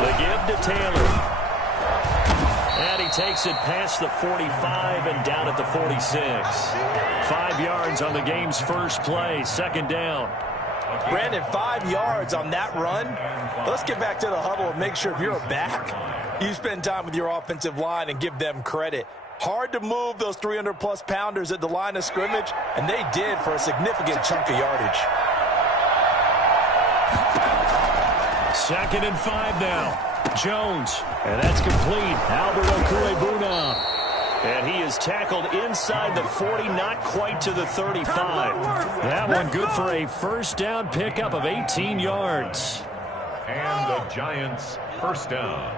The give to Taylor. And he takes it past the 45 and down at the 46. 5 yards on the game's first play, second down. Brandon, 5 yards on that run. Let's get back to the huddle and make sure if you're a back, you spend time with your offensive line and give them credit. Hard to move those 300-plus pounders at the line of scrimmage, and they did for a significant chunk of yardage. 2nd and 5 now. Jones, and that's complete. Albert Okwuegbunam. And he is tackled inside the 40, not quite to the 35. That one good for a first down pickup of 18 yards. And the Giants first down.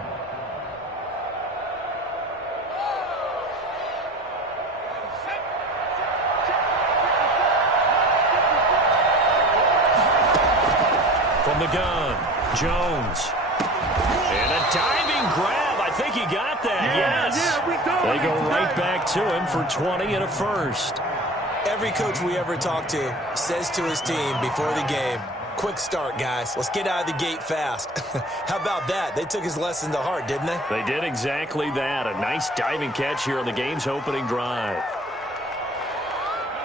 From the gun, Jones. And a diving grab. I think he got that. Yes. They go right back to him for 20 and a first. Every coach we ever talk to says to his team before the game, quick start, guys. Let's get out of the gate fast. How about that? They took his lesson to heart, didn't they? They did exactly that. A nice diving catch here on the game's opening drive.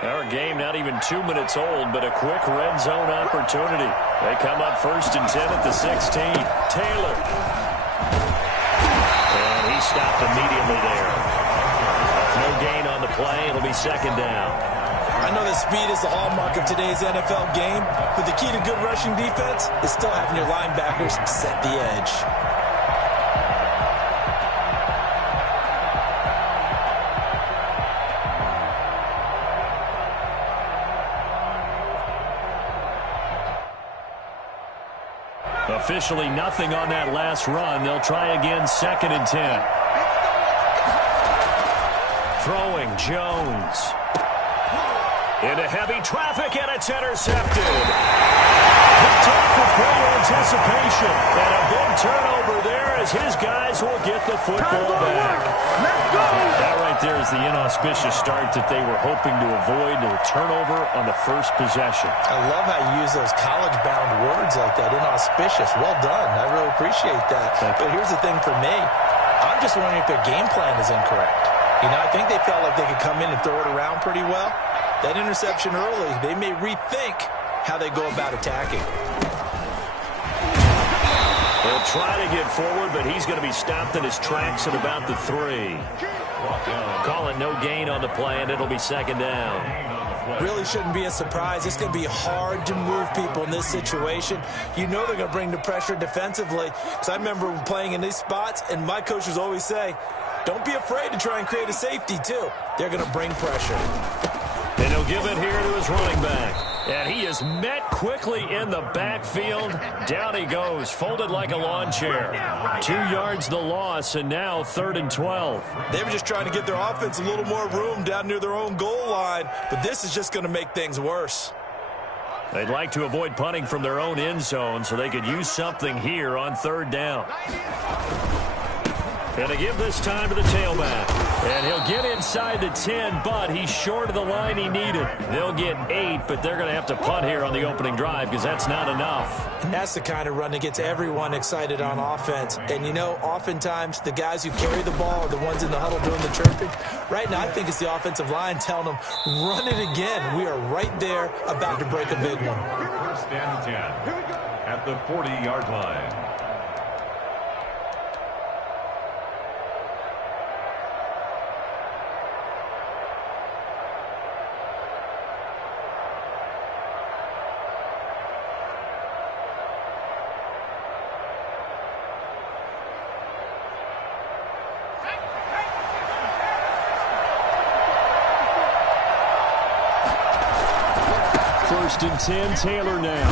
Our game not even 2 minutes old, but a quick red zone opportunity. They come up 1st and 10 at the 16. Taylor. And he stopped immediately there. No gain on the play. It'll be 2nd down. I know that speed is the hallmark of today's NFL game, but the key to good rushing defense is still having your linebackers set the edge. Officially nothing on that last run. They'll try again 2nd and 10. Throwing Jones. Into heavy traffic, and it's intercepted. Picked off with great anticipation. And a big turnover there as his guys will get the football back. Let's go! That right there is the inauspicious start that they were hoping to avoid, a turnover on the first possession. I love how you use those college-bound words like that, inauspicious. Well done. I really appreciate that. But here's the thing for me. I'm just wondering if their game plan is incorrect. You know, I think they felt like they could come in and throw it around pretty well. That interception early, they may rethink how they go about attacking. They'll try to get forward, but he's going to be stopped in his tracks at about the 3. Calling no gain on the play, and it'll be 2nd down. Really shouldn't be a surprise. It's going to be hard to move people in this situation. You know they're going to bring the pressure defensively. Because I remember playing in these spots, and my coaches always say, don't be afraid to try and create a safety, too. They're going to bring pressure. And he'll give it here to his running back. And he is met quickly in the backfield. Down he goes, folded like a lawn chair. 2 yards the loss, and now 3rd and 12. They were just trying to get their offense a little more room down near their own goal line, but this is just going to make things worse. They'd like to avoid punting from their own end zone so they could use something here on 3rd down. And to give this time to the tailback. And he'll get inside the 10, but he's short of the line he needed. They'll get 8, but they're going to have to punt here on the opening drive because that's not enough. And that's the kind of run that gets everyone excited on offense. And, you know, oftentimes the guys who carry the ball are the ones in the huddle doing the chirping. Right now, I think it's the offensive line telling them, run it again. We are right there about to break a big one. 1st and 10 at the 40-yard line. First and 10, Taylor now.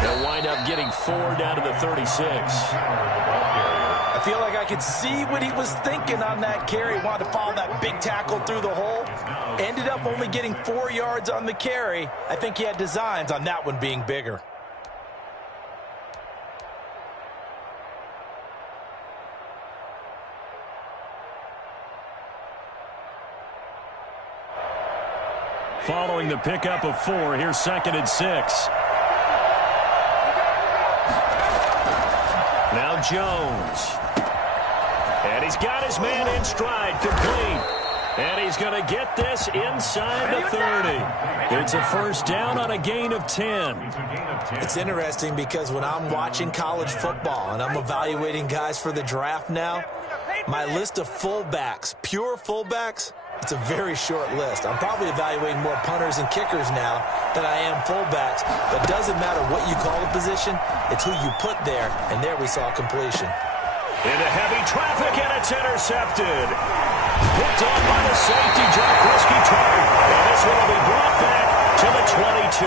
They'll wind up getting 4 down to the 36. I feel like I could see what he was thinking on that carry. Wanted to follow that big tackle through the hole. Ended up only getting 4 yards on the carry. I think he had designs on that one being bigger. following the pickup of 4. Here's 2nd and 6. Now Jones. And he's got his man in stride, complete. And he's going to get this inside the 30. It's a first down on a gain of 10. It's interesting because when I'm watching college football and I'm evaluating guys for the draft now, my list of fullbacks, pure fullbacks, it's a very short list. I'm probably evaluating more punters and kickers now than I am fullbacks. But it doesn't matter what you call the position, it's who you put there. And there we saw completion. Into heavy traffic, and it's intercepted. Picked off by the safety, Jack Risky-Tart. And this one will be brought back to the 22.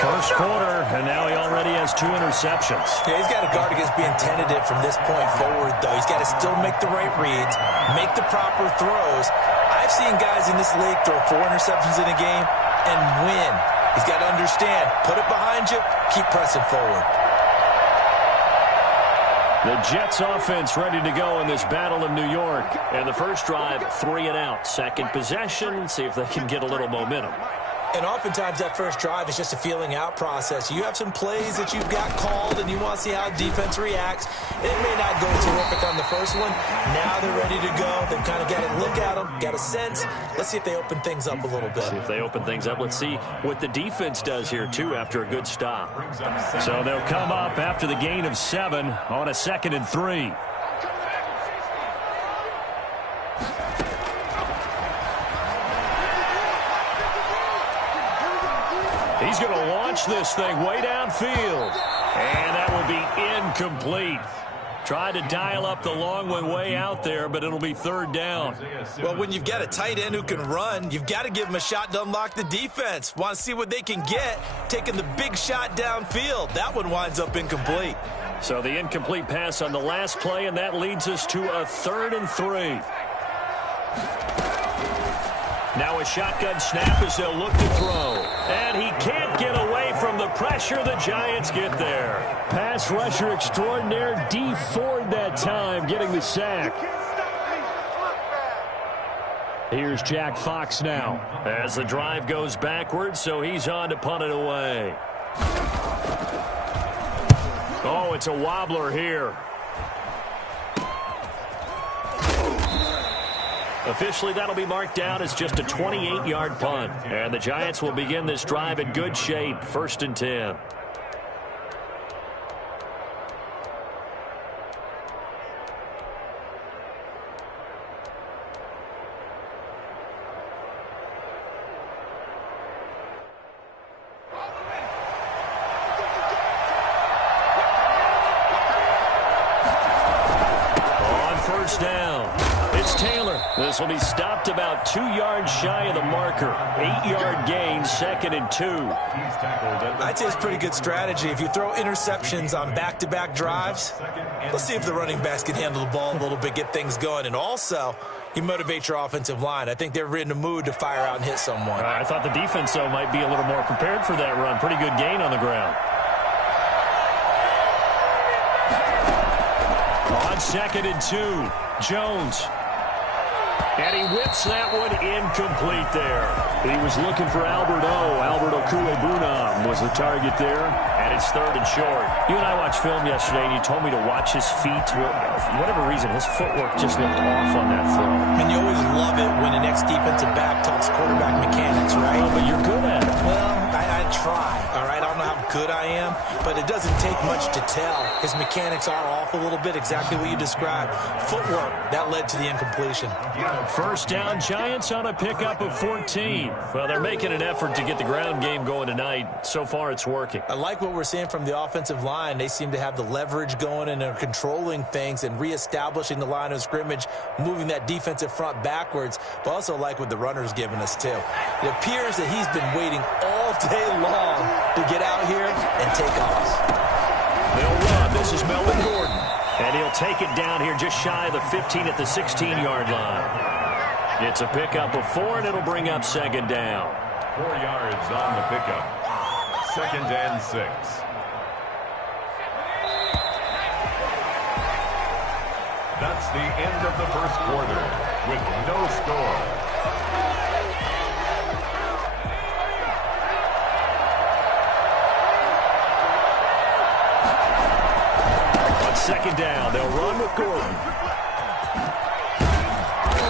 First quarter, and now he already has 2 interceptions. Yeah, he's got to guard against being tentative from this point forward, though. He's got to still make the right reads, make the proper throws. I've seen guys in this league throw 4 interceptions in a game and win. He's got to understand, put it behind you, keep pressing forward. The Jets offense ready to go in this battle in New York. And the first drive, 3 and out. Second possession, see if they can get a little momentum. And oftentimes that first drive is just a feeling out process. You have some plays that you've got called and you want to see how defense reacts. It may not go terrific on the first one. Now they're ready to go. They've kind of got to look at them, got a sense. Let's see if they open things up a little bit. See if they open things up. Let's see what the defense does here, too, after a good stop. So they'll come up after the gain of 7 on a 2nd and 3. He's going to launch this thing way downfield. And that will be incomplete. Tried to dial up the long one way out there, but it'll be 3rd down. Well, when you've got a tight end who can run, you've got to give him a shot to unlock the defense. Want to see what they can get, taking the big shot downfield. That one winds up incomplete. So the incomplete pass on the last play, and that leads us to a 3rd and 3. Now a shotgun snap as they'll look to throw. And he can't get away from the pressure. The Giants get there. Pass rusher extraordinaire, Dee Ford that time, getting the sack. Here's Jack Fox now as the drive goes backwards, so he's on to punt it away. Oh, it's a wobbler here. Officially, that'll be marked down as just a 28-yard punt. And the Giants will begin this drive in good shape, 1st and 10. On first down, it's Taylor. This will be stopped about 2 yards shy of the marker. 8-yard gain, 2nd and 2. I'd say it's pretty good strategy. If you throw interceptions on back-to-back drives, let's see if the running backs can handle the ball a little bit, get things going. And also, you motivate your offensive line. I think they're in the mood to fire out and hit someone. I thought the defense, though, might be a little more prepared for that run. Pretty good gain on the ground. On 2nd and 2, Jones. And he whips that one incomplete there. He was looking for Albert Okwuegbunam was the target there. And it's 3rd and short. You and I watched film yesterday, and you told me to watch his feet. For whatever reason, his footwork just looked off on that throw. And you always love it when the next defensive back talks quarterback mechanics, right? Oh, but you're good at it. Well, I try, all right? I don't know how good I am, but it doesn't take much to tell. His mechanics are off a little bit, exactly what you described. Footwork, that led to the incompletion. First down, Giants on a pickup of 14. Well, they're making an effort to get the ground game going tonight. So far, it's working. I like what we're seeing from the offensive line. They seem to have the leverage going and are controlling things and reestablishing the line of scrimmage, moving that defensive front backwards, but also like what the runner's giving us, too. It appears that he's been waiting all day long to get out here and take off. They'll run. This is Melvin Gordon. And he'll take it down here just shy of the 15 at the 16-yard line. It's a pickup of 4, and it'll bring up 2nd down. 4 yards on the pickup. 2nd and 6. That's the end of the first quarter with no score. second down. They'll run with Gordon.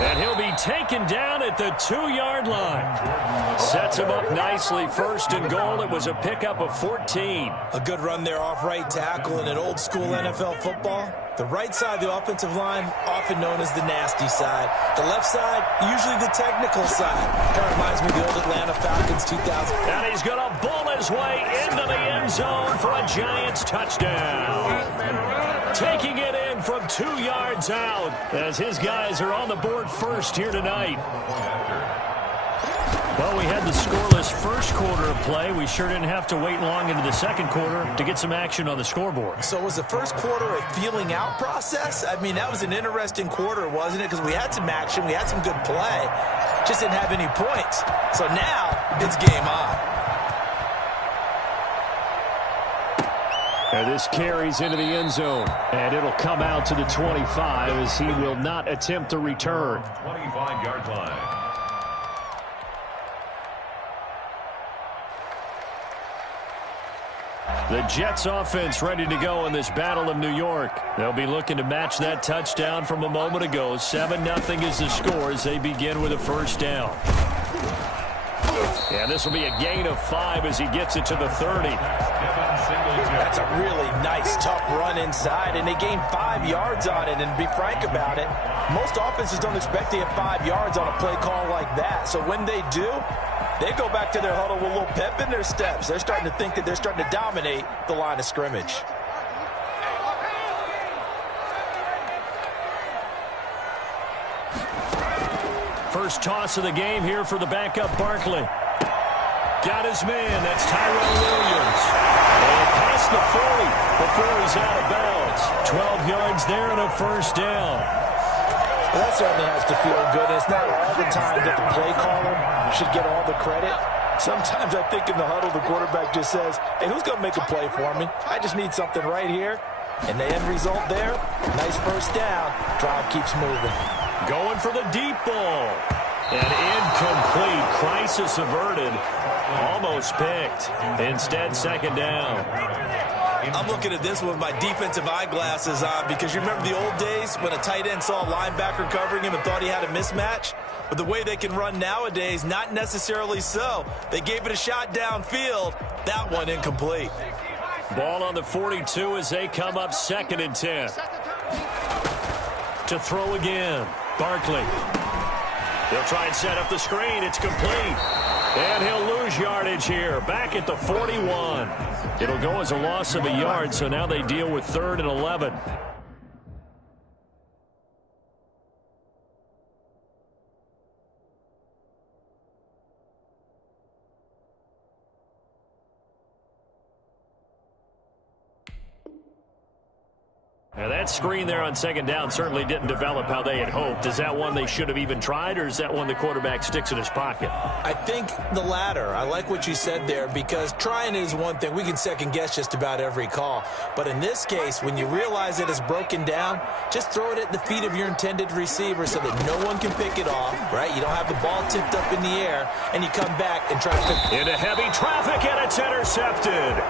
And he'll be taken down at the 2-yard line. Sets him up nicely. First and goal. It was a pickup of 14. A good run there off right tackle in an old-school NFL football. The right side of the offensive line, often known as the nasty side. The left side, usually the technical side. Kind of reminds me of the old Atlanta Falcons 2000. And he's going to bull his way into the end zone for a Giants touchdown. Taking it in from 2 yards out as his guys are on the board first here tonight. Well, we had the scoreless first quarter of play. We sure didn't have to wait long into the second quarter to get some action on the scoreboard. So was the first quarter a feeling out process? I mean, that was an interesting quarter, wasn't it? Because we had some action, we had some good play. Just didn't have any points. So now it's game on. And this carries into the end zone. And it'll come out to the 25 as he will not attempt to return. 25-yard line. The Jets offense ready to go in this Battle of New York. They'll be looking to match that touchdown from a moment ago. 7-0 is the score as they begin with a first down. And this will be a gain of 5 as he gets it to the 30. That's a really nice, tough run inside, and they gained 5 yards on it. And to be frank about it, most offenses don't expect to get 5 yards on a play call like that. So when they do, they go back to their huddle with a little pep in their steps. They're starting to think that they're starting to dominate the line of scrimmage. First toss of the game here for the backup Barkley. Got his man. That's Tyrell Williams. And past the 40 before he's out of bounds. 12 yards there and a first down. Well, that certainly has to feel good. It's not all the time that the play caller should get all the credit. Sometimes I think in the huddle, the quarterback just says, hey, who's going to make a play for me? I just need something right here. And the end result there, nice first down. Drive keeps moving. Going for the deep ball. And incomplete. Crisis averted. Almost picked. Instead, second down. I'm looking at this with my defensive eyeglasses on because you remember the old days when a tight end saw a linebacker covering him and thought he had a mismatch? But the way they can run nowadays, not necessarily so. They gave it a shot downfield. That one incomplete. Ball on the 42 as they come up 2nd and 10. To throw again. Barkley. He'll try and set up the screen. It's complete. And he'll lose yardage here. Back at the 41. It'll go as a loss of a yard, so now they deal with 3rd and 11. Now that screen there on 2nd down certainly didn't develop how they had hoped. Is that one they should have even tried, or is that one the quarterback sticks in his pocket? I think the latter. I like what you said there because trying is one thing. We can second guess just about every call. But in this case, when you realize it is broken down, just throw it at the feet of your intended receiver so that no one can pick it off, right? You don't have the ball tipped up in the air, and you come back and try to pick into heavy traffic, and it's intercepted.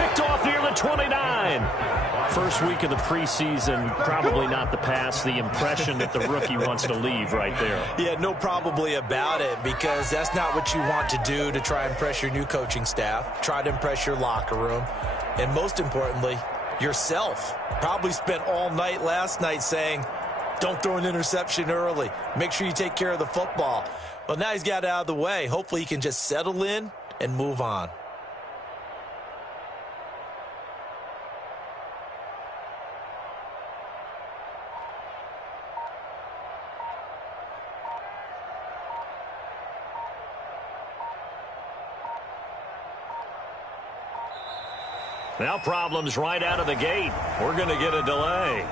Picked off near the 29. First week of the preseason, probably not the pass, the impression that the rookie wants to leave right there. Yeah, no probably about it because that's not what you want to do to try and impress your new coaching staff, try to impress your locker room, and most importantly, yourself. Probably spent all night last night saying, don't throw an interception early. Make sure you take care of the football. Well, now he's got it out of the way. Hopefully he can just settle in and move on. Now problems right out of the gate. We're going to get a delay.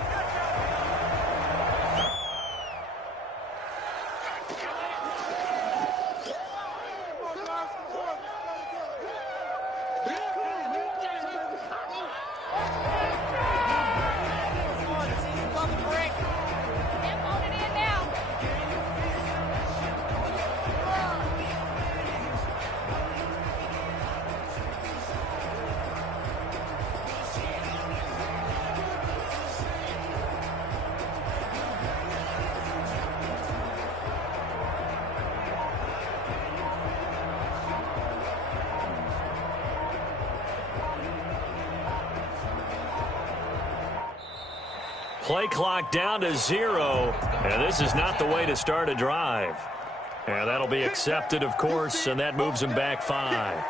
Play clock down to 0, and this is not the way to start a drive. And that'll be accepted, of course, and that moves him back 5.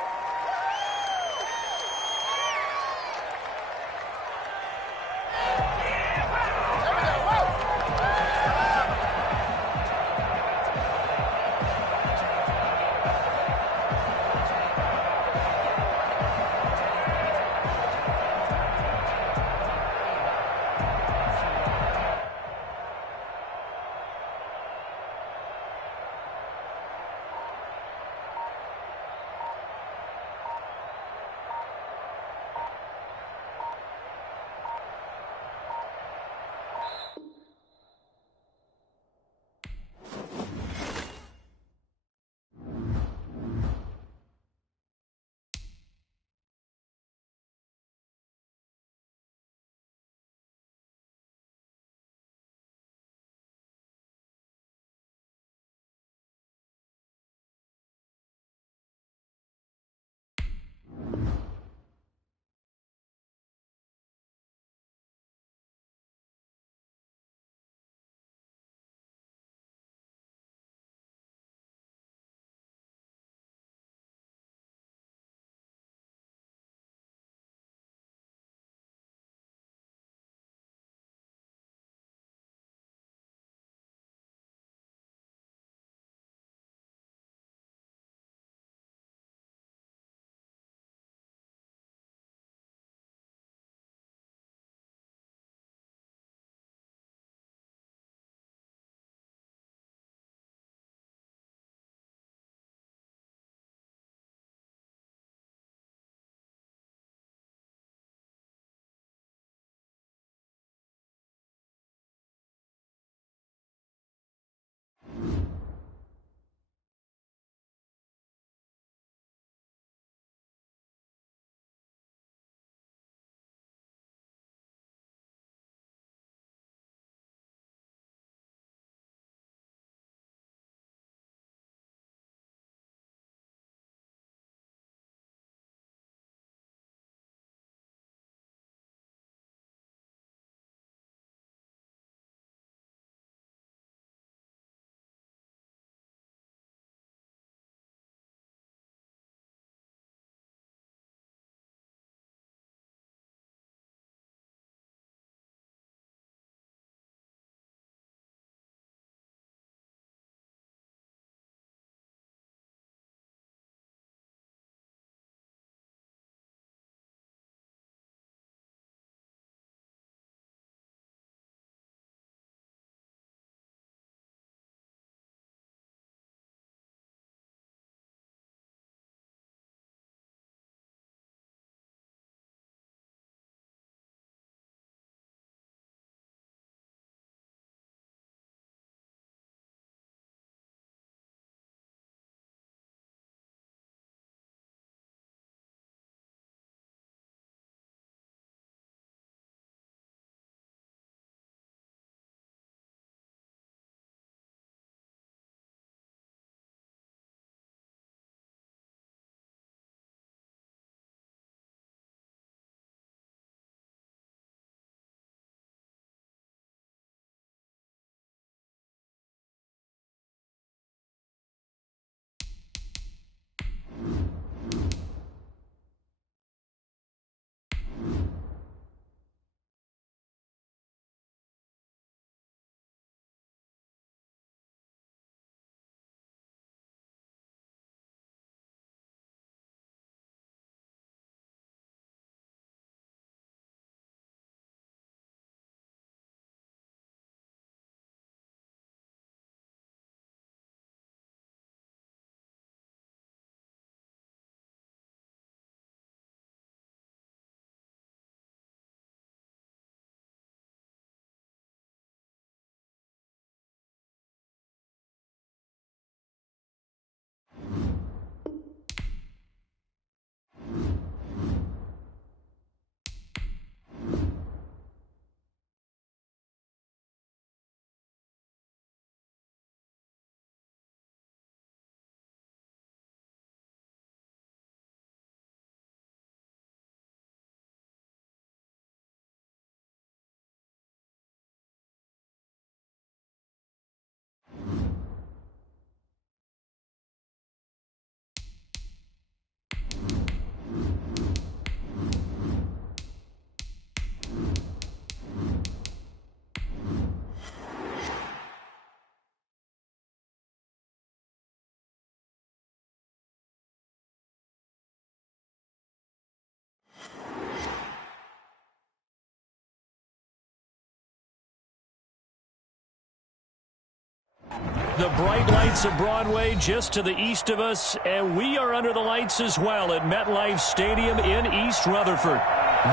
The bright lights of Broadway just to the east of us, and we are under the lights as well at MetLife Stadium in East Rutherford.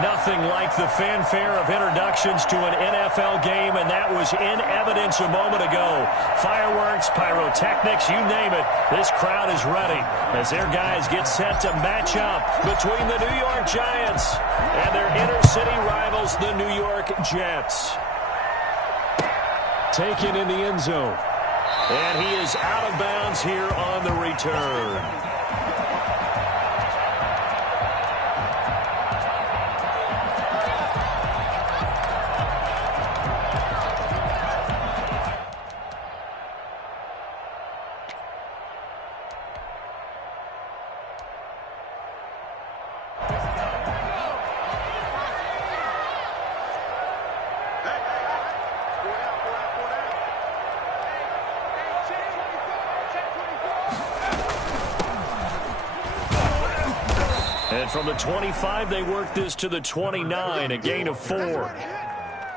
Nothing like the fanfare of introductions to an NFL game, and that was in evidence a moment ago. Fireworks, pyrotechnics, you name it. This crowd is ready as their guys get set to match up between the New York Giants and their inner-city rivals, the New York Jets. Taken in the end zone. And he is out of bounds here on the return. And from the 25, they work this to the 29, a gain of 4.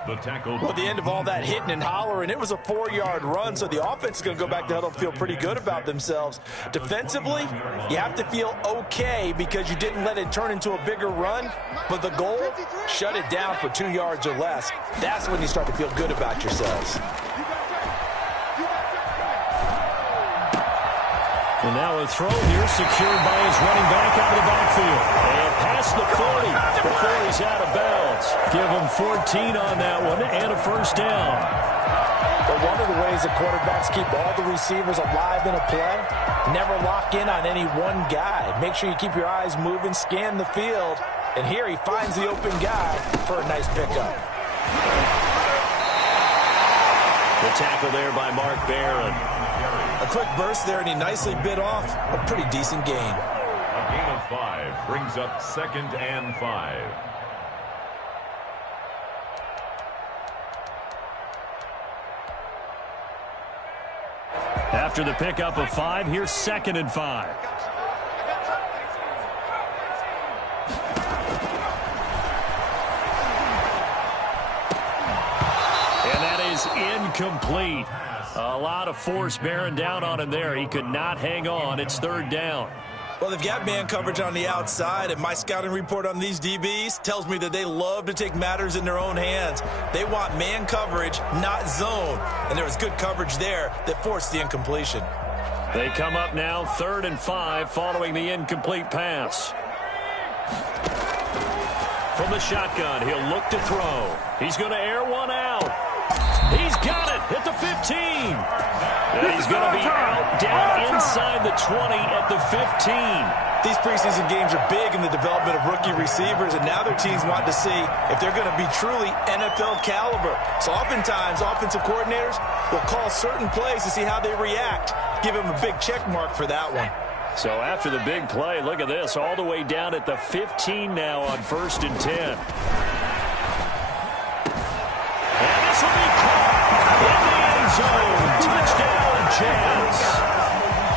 The tackle. Well, at the end of all that hitting and hollering, it was a 4-yard run, so the offense is going to go back to huddle and feel pretty good about themselves. Defensively, you have to feel okay because you didn't let it turn into a bigger run, but the goal, shut it down for 2 yards or less. That's when you start to feel good about yourselves. And now a throw here secured by his running back out of the backfield. And past the 40 before he's out of bounds. Give him 14 on that one and a first down. But one of the ways that quarterbacks keep all the receivers alive in a play, never lock in on any one guy. Make sure you keep your eyes moving, scan the field. And here he finds the open guy for a nice pickup. The tackle there by Mark Barron. A quick burst there, and he nicely bit off a pretty decent gain. A gain of 5 brings up 2nd and 5. After the pickup of 5, here's 2nd and 5. And that is incomplete. A lot of force bearing down on him there. He could not hang on. It's 3rd down. Well, they've got man coverage on the outside, and my scouting report on these DBs tells me that they love to take matters in their own hands. They want man coverage, not zone. And there was good coverage there that forced the incompletion. They come up now 3rd and 5 following the incomplete pass. From the shotgun, he'll look to throw. He's going to air one out. He's got it at the 15. And he's going to be out down inside the 20 at the 15. These preseason games are big in the development of rookie receivers, and now their teams want to see if they're going to be truly NFL caliber. So oftentimes, offensive coordinators will call certain plays to see how they react. Give them a big check mark for that one. So after the big play, look at this, all the way down at the 15 now on 1st and 10. And this will be caught in the end zone. Touchdown, Jets.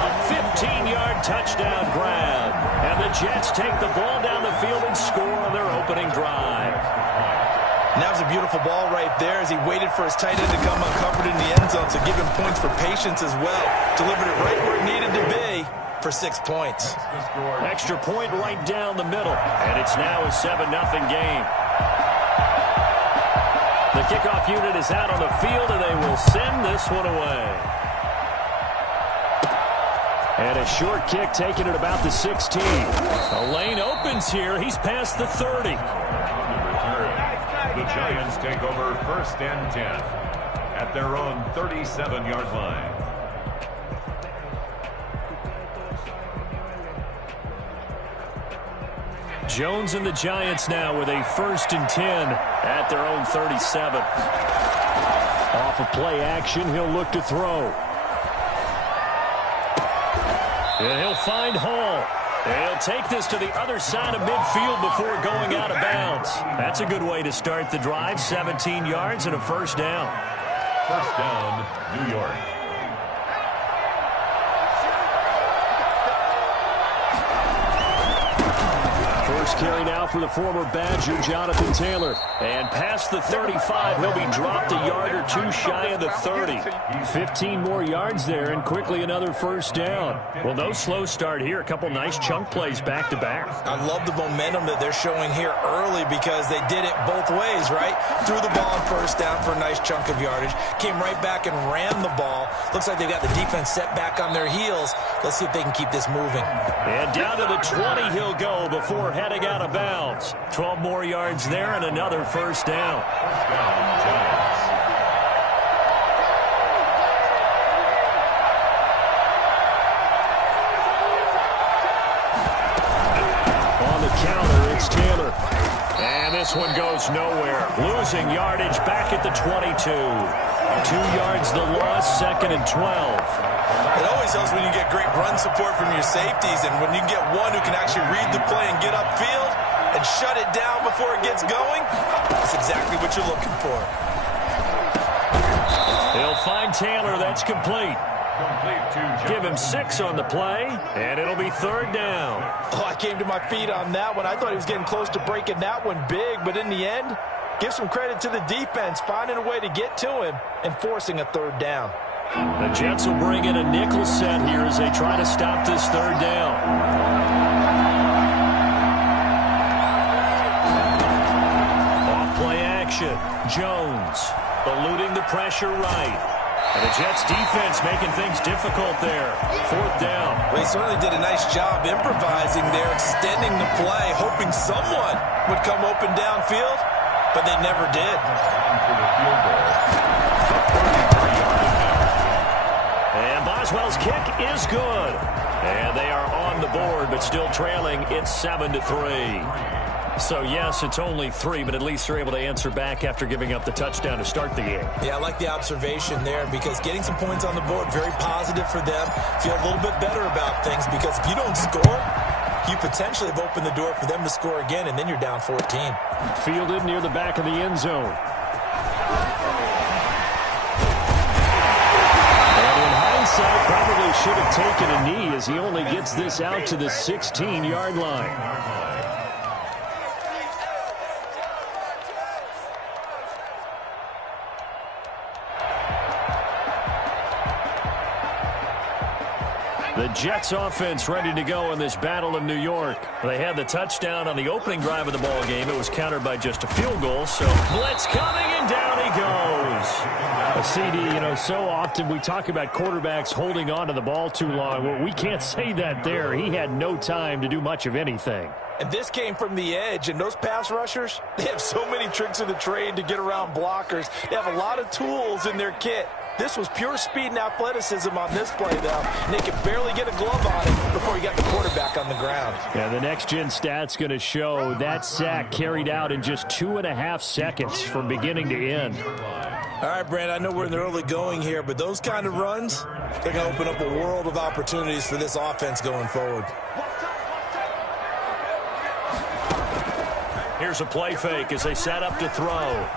A 15-yard touchdown grab. And the Jets take the ball down the field and score on their opening drive. And that was a beautiful ball right there as he waited for his tight end to come uncovered in the end zone, so give him points for patience as well. Delivered it right where it needed to be for 6 points. Extra point right down the middle. And it's now a 7-0 game. The kickoff unit is out on the field, and they will send this one away. And a short kick taken at about the 16. A lane opens here. He's past the 30. The Giants take over 1st and 10 at their own 37-yard line. Jones and the Giants now with a 1st and 10 at their own 37. Off of play action, he'll look to throw. And he'll find Hall. And he'll take this to the other side of midfield before going out of bounds. That's a good way to start the drive. 17 yards and a 1st down. 1st down, New York. first carry now for the former Badger, Jonathan Taylor. And past the 35, he'll be dropped a yard or two shy of the 30. 15 more yards there, and quickly another first down. Well, no slow start here. A couple nice chunk plays back-to-back. I love the momentum that they're showing here early because they did it both ways, right? Threw the ball on first down for a nice chunk of yardage. Came right back and ran the ball. Looks like they've got the defense set back on their heels. Let's see if they can keep this moving. And down to the 20 he'll go before heading out of bounds. 12 more yards there and another first down. On the counter, it's Taylor. And this one goes nowhere. Losing yardage back at the 22. 2 yards the loss, 2nd and 12. It always helps when you get great run support from your safeties, and when you get one who can actually read the play and get upfield and shut it down before it gets going, that's exactly what you're looking for. He'll find Taylor. That's complete. Give him 6 on the play, and it'll be 3rd down. Oh, I came to my feet on that one. I thought he was getting close to breaking that one big, but in the end, give some credit to the defense, finding a way to get to him and forcing a 3rd down. The Jets will bring in a nickel set here as they try to stop this 3rd down. Off-play action. Jones eluding the pressure right. And the Jets defense making things difficult there. 4th down. Well, he certainly did a nice job improvising there, extending the play, hoping someone would come open downfield, but they never did. And Boswell's kick is good. And they are on the board, but still trailing. It's 7-3. So, yes, it's only 3, but at least they're able to answer back after giving up the touchdown to start the game. Yeah, I like the observation there because getting some points on the board, very positive for them. Feel a little bit better about things because if you don't score, you potentially have opened the door for them to score again, and then you're down 14. Fielded near the back of the end zone. And in hindsight, probably should have taken a knee as he only gets this out to the 16-yard line. The Jets offense ready to go in this battle of New York. They had the touchdown on the opening drive of the ball game. It was countered by just a field goal, so blitz coming, and down he goes. A CD, so often we talk about quarterbacks holding on to the ball too long. Well, we can't say that there. He had no time to do much of anything. And this came from the edge, and those pass rushers, they have so many tricks of the trade to get around blockers. They have a lot of tools in their kit. This was pure speed and athleticism on this play, though. And they could barely get a glove on it before he got the quarterback on the ground. Yeah, the next-gen stat's going to show that sack carried out in just 2.5 seconds from beginning to end. All right, Brand, I know we're in the early going here, but those kind of runs, they're going to open up a world of opportunities for this offense going forward. Here's a play fake as they set up to throw.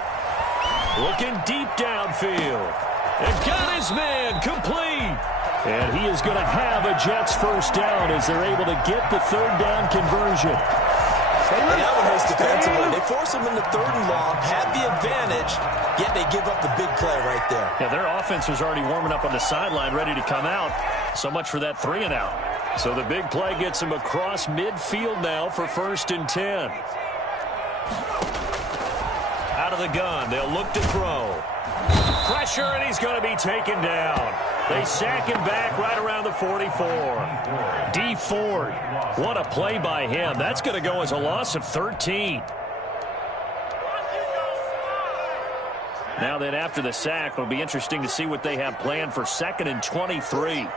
Looking deep downfield. And got his man complete. And he is going to have a Jets first down as they're able to get the 3rd down conversion. And that one hurts defensively. They force them into 3rd and long, had the advantage, yet they give up the big play right there. Yeah, their offense was already warming up on the sideline, ready to come out. So much for that 3 and out. So the big play gets him across midfield now for 1st and 10. Out of the gun, they'll look to throw. Pressure, and he's going to be taken down. They sack him back right around the 44. D Ford, what a play by him. That's going to go as a loss of 13. Now then, after the sack, it'll be interesting to see what they have planned for 2nd and 23.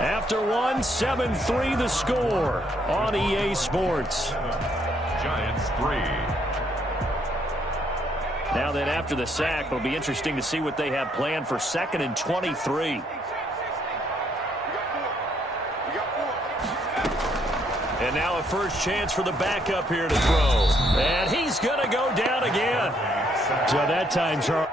After 7-3 the score on EA Sports. Giants 3. Now then, after the sack, it'll be interesting to see what they have planned for 2nd and 23. And now a first chance for the backup here to throw. And he's going to go down again. So that time, Charles.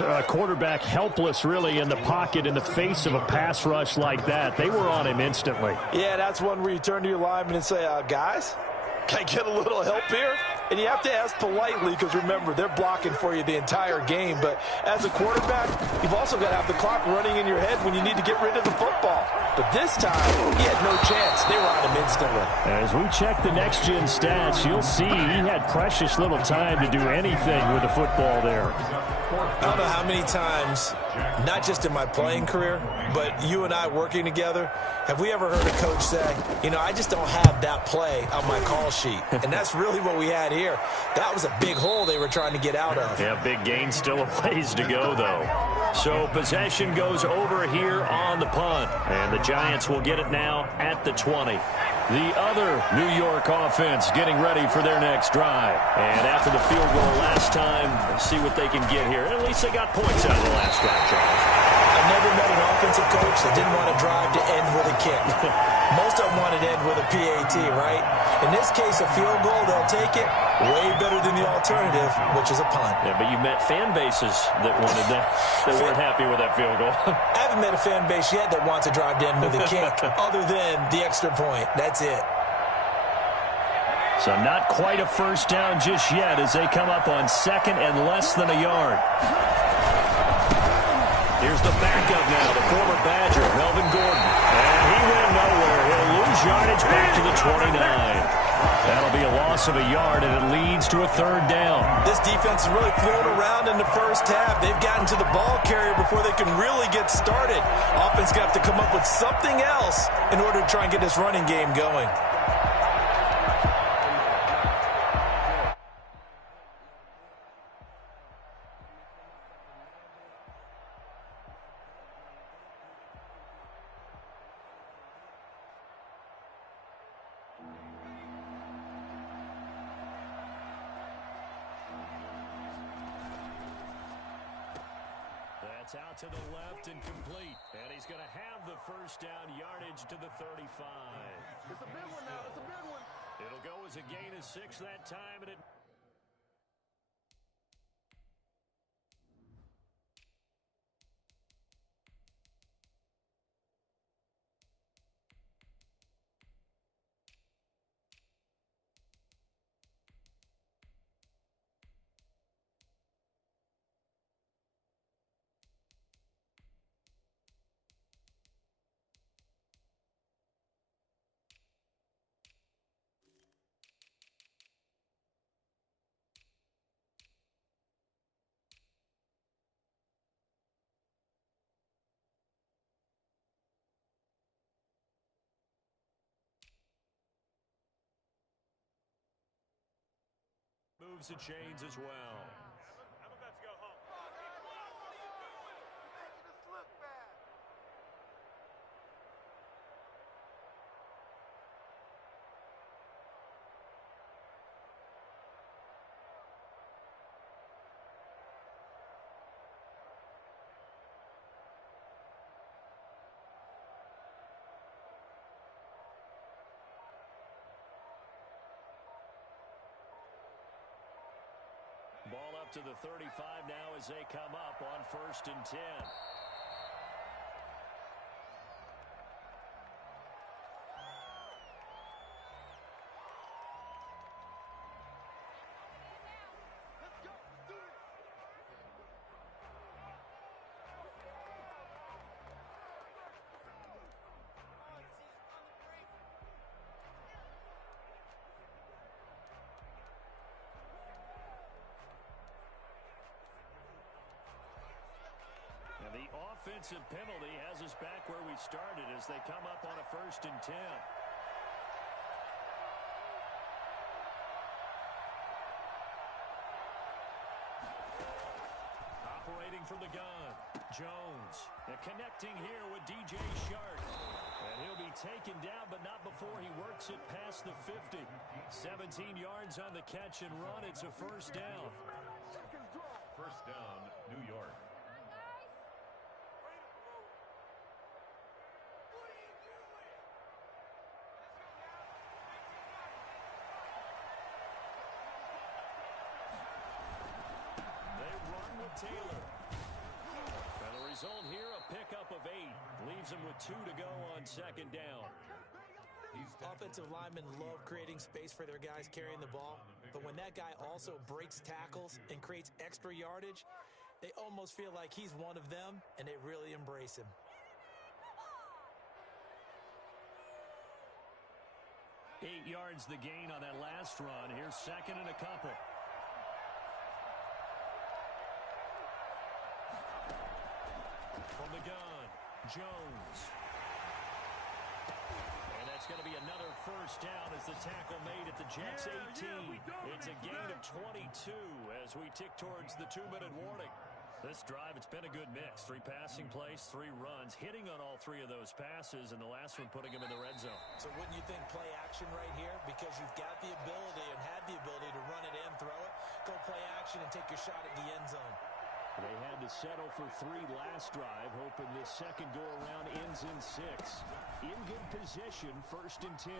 as a quarterback helpless really in the pocket in the face of a pass rush like that. They were on him instantly. Yeah, that's one where you turn to your lineman and say, guys, can I get a little help here? And you have to ask politely because, remember, they're blocking for you the entire game. But as a quarterback, you've also got to have the clock running in your head when you need to get rid of the football. But this time, he had no chance. They were on him instantly. As we check the next-gen stats, you'll see he had precious little time to do anything with the football there. I don't know how many times, not just in my playing career, but you and I working together, have we ever heard a coach say, I just don't have that play on my call sheet. And that's really what we had here. That was a big hole they were trying to get out of. Yeah, big gain, still a ways to go, though. So possession goes over here on the punt. And the Giants will get it now at the 20. The other New York offense getting ready for their next drive. And after the field goal last time, let's see what they can get here. At least they got points out of the last drive, Charles. I've never met an offensive coach that didn't want to drive to end with a kick. Most of them wanted to end with a PAT, right? In this case, a field goal, they'll take it. Way better than the alternative, which is a punt. Yeah, but you met fan bases that wanted that weren't happy with that field goal. I haven't met a fan base yet that wants to drive to end with a kick other than the extra point. That's it. So not quite a first down just yet as they come up on second and less than a yard. Here's the backup now, the former Badger, Melvin Gordon. And he went nowhere. He'll lose yardage back to the 29. That'll be a loss of a yard, and it leads to a third down. This defense is really flown around in the first half. They've gotten to the ball carrier before they can really get started. Offense got to come up with something else in order to try and get this running game going. That's out to the left and complete. And he's going to have the first down yardage to the 35. It's a big one now. It's a big one. It'll go as a gain of 6 that time. And it moves the chains as well. Ball up to the 35 now as they come up on 1st and 10. The offensive penalty has us back where we started as they come up on a 1st and 10. Operating from the gun, Jones. And connecting here with DJ Shark. And he'll be taken down, but not before he works it past the 50. 17 yards on the catch and run. It's a first down. First down, New York. Taylor. Result here, a pickup of 8. Leaves him with 2 to go on second down. Offensive linemen love creating space for their guys carrying the ball, but when that guy also breaks tackles and creates extra yardage, they almost feel like he's one of them, and they really embrace him. Eight yards the gain on that last run. Here's second and a couple. From the gun, Jones. And that's going to be another first down as the tackle made at the Jets' 18. It's a gain of 22 as we tick towards the 2-minute warning. This drive, it's been a good mix. 3 passing plays, 3 runs, hitting on all 3 of those passes, and the last one putting him in the red zone. So wouldn't you think play action right here? Because you've got the ability and had the ability to run it in, throw it, go play action, and take your shot at the end zone. They had to settle for 3 last drive, hoping this second go-around ends in 6. In good position, 1st and 10.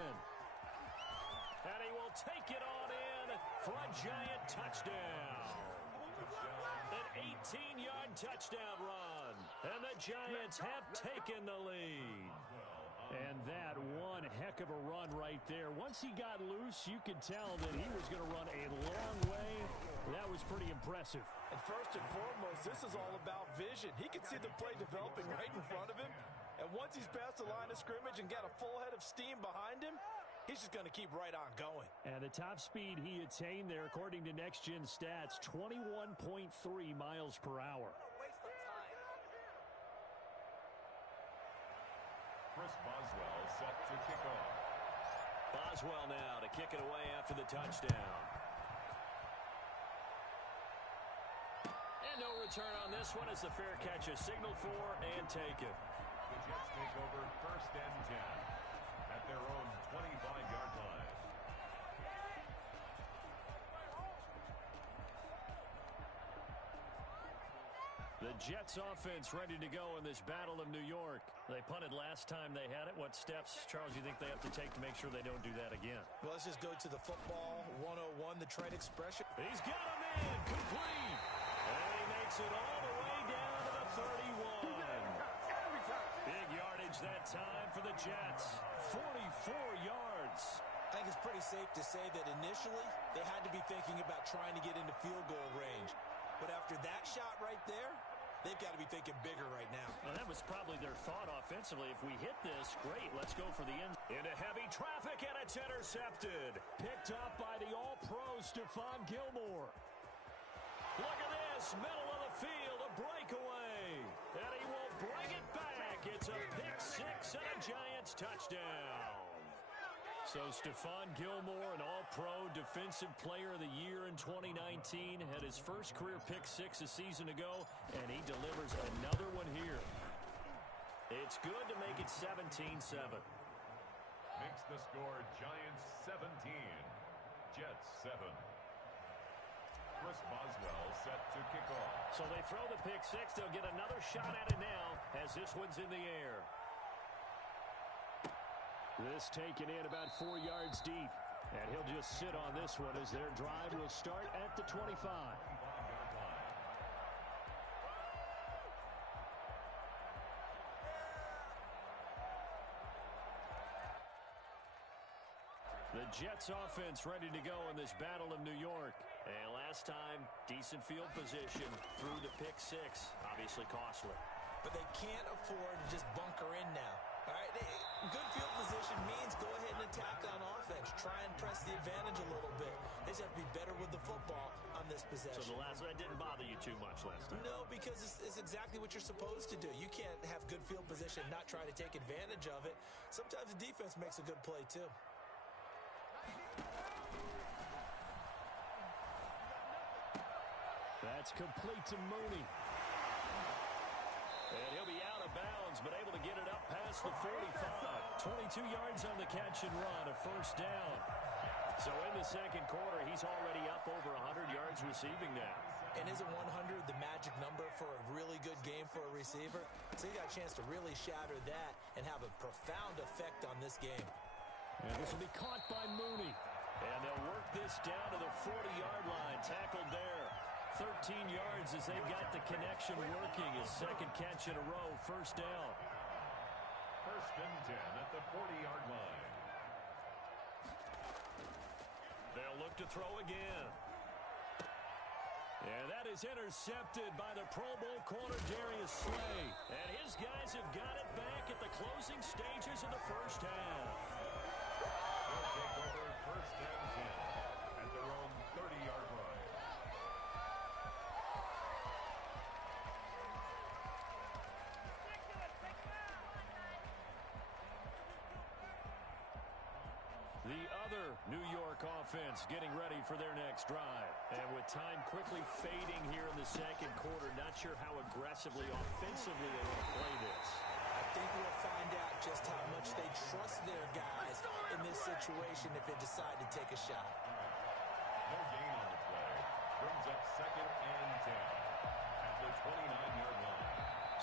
And he will take it on in for a giant touchdown. An 18-yard touchdown run. And the Giants have taken the lead. And that one heck of a run right there. Once he got loose, you could tell that he was going to run a long way. That was pretty impressive. And first and foremost, this is all about vision. He can see the play developing right in front of him. And once he's past the line of scrimmage and got a full head of steam behind him, he's just going to keep right on going. And the top speed he attained there, according to Next Gen Stats, 21.3 miles per hour. Chris Boswell set to kick off. Boswell now to kick it away after the touchdown. And no return on this one as the fair catch is signaled for and taken. The Jets take over 1st and 10 at their own 25-yard line. The Jets offense ready to go in this Battle of New York. They punted last time they had it. What steps, Charles, do you think they have to take to make sure they don't do that again? Well, let's just go to the football 101, the trade expression. He's got him in, complete. And he makes it all the way down to the 31. Big yardage that time for the Jets. 44 yards. I think it's pretty safe to say that initially they had to be thinking about trying to get into field goal range. But after that shot right there, they've got to be thinking bigger right now. Well, that was probably their thought offensively. If we hit this, great, let's go for the end. Into heavy traffic, and it's intercepted. Picked up by the All-Pro Stephon Gilmore. Look at this, middle of the field, a breakaway. And he will bring it back. It's a pick 6 and a Giants touchdown. So Stephon Gilmore, an All-Pro Defensive Player of the Year in 2019, had his first career pick 6 a season ago, and he delivers another one here. It's good to make it 17-7. Makes the score Giants 17, Jets 7. Chris Boswell set to kick off. So they throw the pick 6. They'll get another shot at it now as this one's in the air. This taken in about 4 yards deep. And he'll just sit on this one as their drive will start at the 25. The Jets offense ready to go in this Battle of New York. And last time, decent field position through the pick 6. Obviously costly. But they can't afford to just bunker in now. All right, good field position means go ahead and attack on offense. Try and press the advantage a little bit. They just have to be better with the football on this possession. So the last that didn't bother you too much last time? No, because it's exactly what you're supposed to do. You can't have good field position and not try to take advantage of it. Sometimes the defense makes a good play, too. That's complete to Mooney. And he'll be out of bounds, but able to get it up past the 45. 22 yards on the catch and run, a first down. So in the second quarter, he's already up over 100 yards receiving now. And isn't 100 the magic number for a really good game for a receiver? So he got a chance to really shatter that and have a profound effect on this game. And this will be caught by Mooney. And they'll work this down to the 40-yard line, tackled there. 13 yards as they've got the connection working. His second catch in a row, first down. First and 10 at the 40-yard line. They'll look to throw again. And that is intercepted by the Pro Bowl corner, Darius Slay. And his guys have got it back at the closing stages of the first half. They'll take over first and 10 at their own 30-yard line. The other New York offense getting ready for their next drive. And with time quickly fading here in the second quarter, not sure how aggressively, offensively they want to play this. I think we'll find out just how much they trust their guys in this situation if they decide to take a shot. No gain on the play. Brings up second and 10 at the 29-yard line.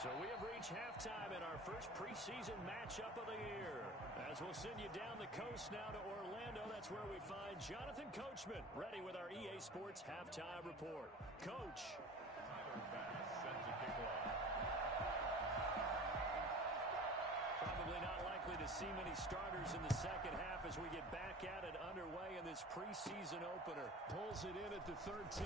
So we have reached halftime in our first preseason matchup of the year. As we'll send you down the coast now to Orlando, that's where we find Jonathan Coachman, ready with our EA Sports Halftime Report. Coach. Tyler Bass set to kick off. Probably not likely to see many starters in the second half as we get back at it underway in this preseason opener. Pulls it in at the 13.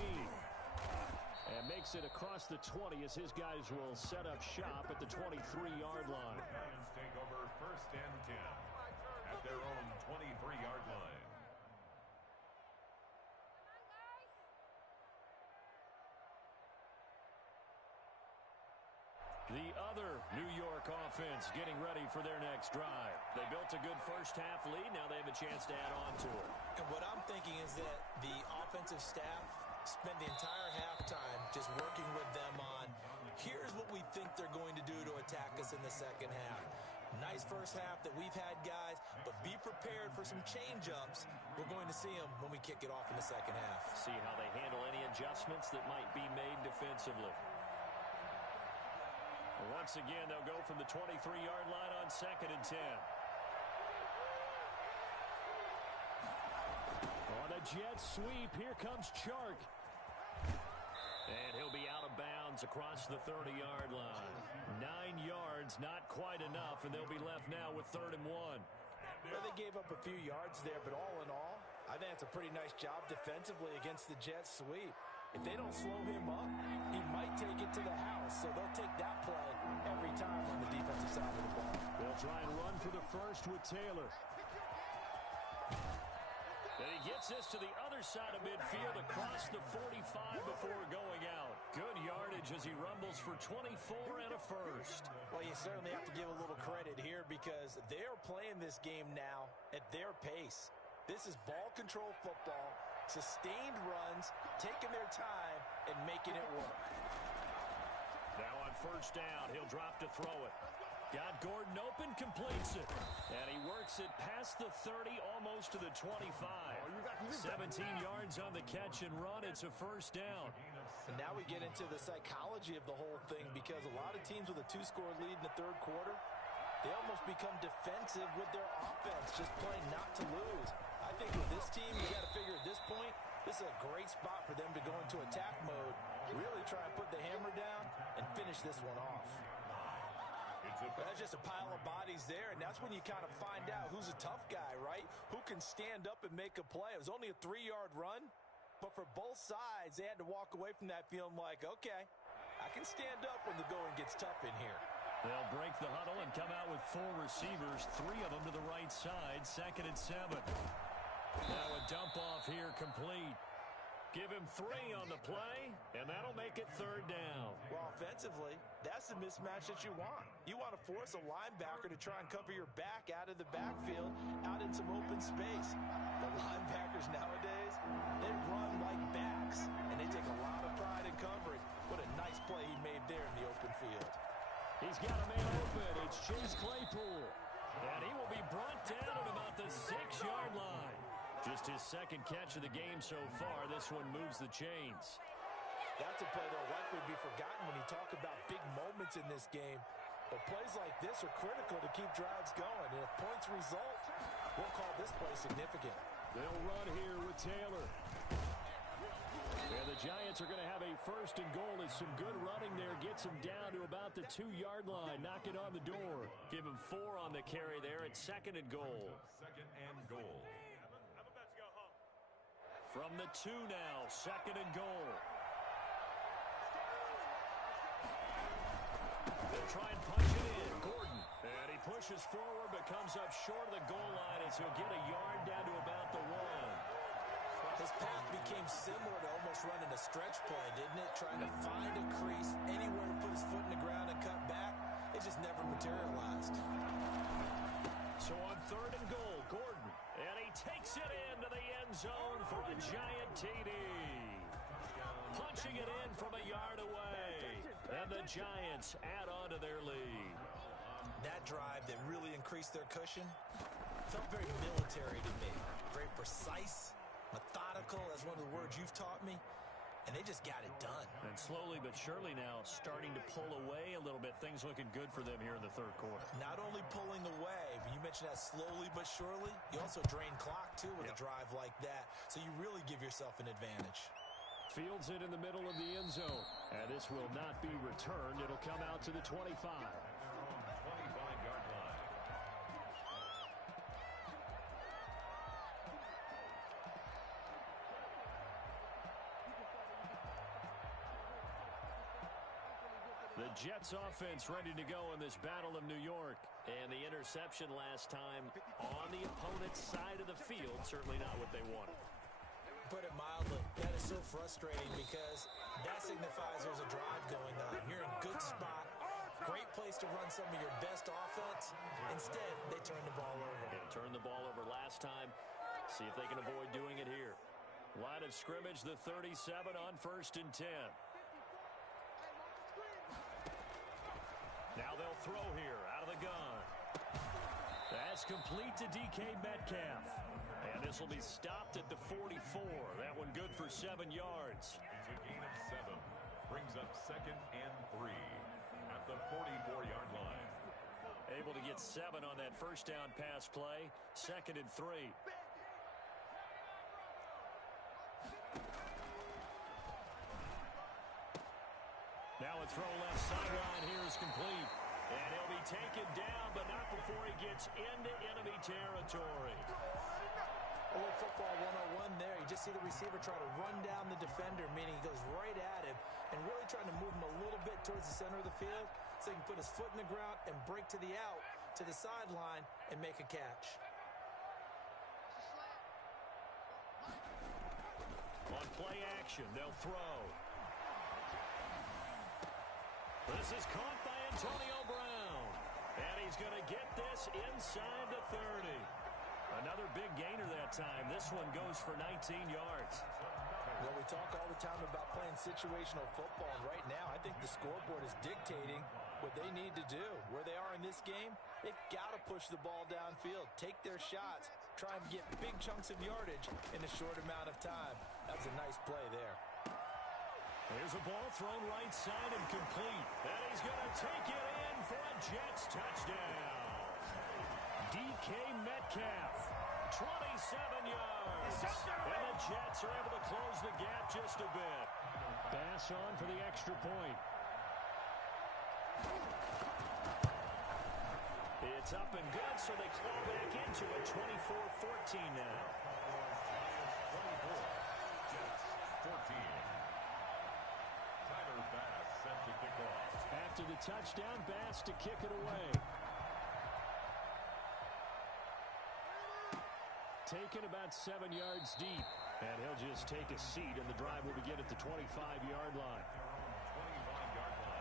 And makes it across the 20 as his guys will set up shop at the 23-yard line. Lions take over first and 10 at their own 23-yard line. The other New York offense getting ready for their next drive. They built a good first half lead. Now they have a chance to add on to it. And what I'm thinking is that the offensive staff spend the entire halftime just working with them on, here's what we think they're going to do to attack us in the second half. Nice first half that we've had, guys, but be prepared for some change-ups. We're going to see them when we kick it off in the second half. See how they handle any adjustments that might be made defensively. Once again, they'll go from the 23-yard line on second and 10. On a jet sweep, here comes Chark. And he'll be out of bounds across the 30-yard line. 9 yards, not quite enough, and they'll be left now with 3rd and 1. Well, they gave up a few yards there, but all in all, I think it's a pretty nice job defensively against the jet sweep. If they don't slow him up, he might take it to the house, so they'll take that play every time on the defensive side of the ball. They'll try and run for the first with Taylor. And he gets this to the other side of midfield across the 45 before going out. Good yardage as he rumbles for 24 and a first. Well, you certainly have to give a little credit here because they're playing this game now at their pace. This is ball control football, sustained runs, taking their time, and making it work. Now on first down, he'll drop to throw it. Got Gordon open, completes it. And he works it past the 30, almost to the 25. 17 yards on the catch and run. It's a first down. And now we get into the psychology of the whole thing because a lot of teams with a 2-score lead in the third quarter, they almost become defensive with their offense, just playing not to lose. I think with this team, you got to figure at this point, this is a great spot for them to go into attack mode, really try and put the hammer down and finish this one off. That's just a pile of bodies there, and that's when you kind of find out who's a tough guy, right? Who can stand up and make a play. It was only a 3-yard run, but for both sides, they had to walk away from that feeling like, okay, I can stand up when the going gets tough in here. They'll break the huddle and come out with 4 receivers, 3 of them to the right side, 2nd and 7. Now a dump off here complete. Give him 3 on the play, and that'll make it 3rd down. Well, offensively, that's the mismatch that you want. You want to force a linebacker to try and cover your back out of the backfield, out in some open space. The linebackers nowadays, they run like backs, and they take a lot of pride in coverage. What a nice play he made there in the open field. He's got a man open. It's Chase Claypool. And he will be brought down at about the 6-yard line. Just his 2nd catch of the game so far. This one moves the chains. That's a play that will likely be forgotten when you talk about big moments in this game. But plays like this are critical to keep drives going. And if points result, we'll call this play significant. They'll run here with Taylor. And the Giants are going to have a first and goal as some good running there gets them down to about the 2-yard line. Knock it on the door. Give him 4 on the carry there at second and goal. Second and goal. From the 2 now, second and goal. They'll try and punch it in. Gordon. And he pushes forward but comes up short of the goal line as he'll get a yard down to about the 1. His path became similar to almost running a stretch play, didn't it? Trying to find a crease, anywhere to put his foot in the ground and cut back. It just never materialized. So on third and goal, Gordon. And he takes it into the end zone for a giant TD. Punching it in from a yard away. And the Giants add on to their lead. That drive that really increased their cushion felt very military to me. Very precise. Methodical, that's one of the words you've taught me, and they just got it done. And slowly but surely now starting to pull away a little bit. Things looking good for them here in the third quarter. Not only pulling away, but you mentioned that slowly but surely, you also drain clock too with a drive like that, so you really give yourself an advantage. Fields it in the middle of the end zone, and this will not be returned. It'll come out to the 25. 25-yard line. The Jets offense ready to go in this Battle of New York. And the interception last time on the opponent's side of the field, certainly not what they wanted. Put it mildly, that is so frustrating because that signifies there's a drive going on. You're in a good spot, great place to run some of your best offense. Instead, they turn the ball over. Yeah, turned the ball over last time. See if they can avoid doing it here. Line of scrimmage, the 37 on first and 10. Now they'll throw here out of the gun. That's complete to DK Metcalf. And this will be stopped at the 44. That one good for 7 yards. It's a gain of 7. Brings up second and 3 at the 44-yard line. Able to get 7 on that first down pass play. Second and 3. Now a throw left sideline here is complete. And he'll be taken down, but not before he gets into enemy territory. A little football 101 there. You just see the receiver try to run down the defender, meaning he goes right at him and really trying to move him a little bit towards the center of the field so he can put his foot in the ground and break to the out, to the sideline, and make a catch. On play action, they'll throw. This is caught by Antonio Brown. And he's going to get this inside the 30. Another big gainer that time. This one goes for 19 yards. Well, we talk all the time about playing situational football, and right now I think the scoreboard is dictating what they need to do. Where they are in this game, they've got to push the ball downfield, take their shots, try and get big chunks of yardage in a short amount of time. That was a nice play there. Here's a ball thrown right side and complete. And he's going to take it in for a Jets touchdown. DK Metcalf, 27 yards. And the Jets are able to close the gap just a bit. Pass on for the extra point. It's up and good, so they claw back into it. 24-14 now. 24. Jets 14. Tyler Bass set to kick off. After the touchdown, Bass to kick it away. Taken about 7 yards deep. And he'll just take a seat, and the drive will begin at the 25-yard line. 25-yard line.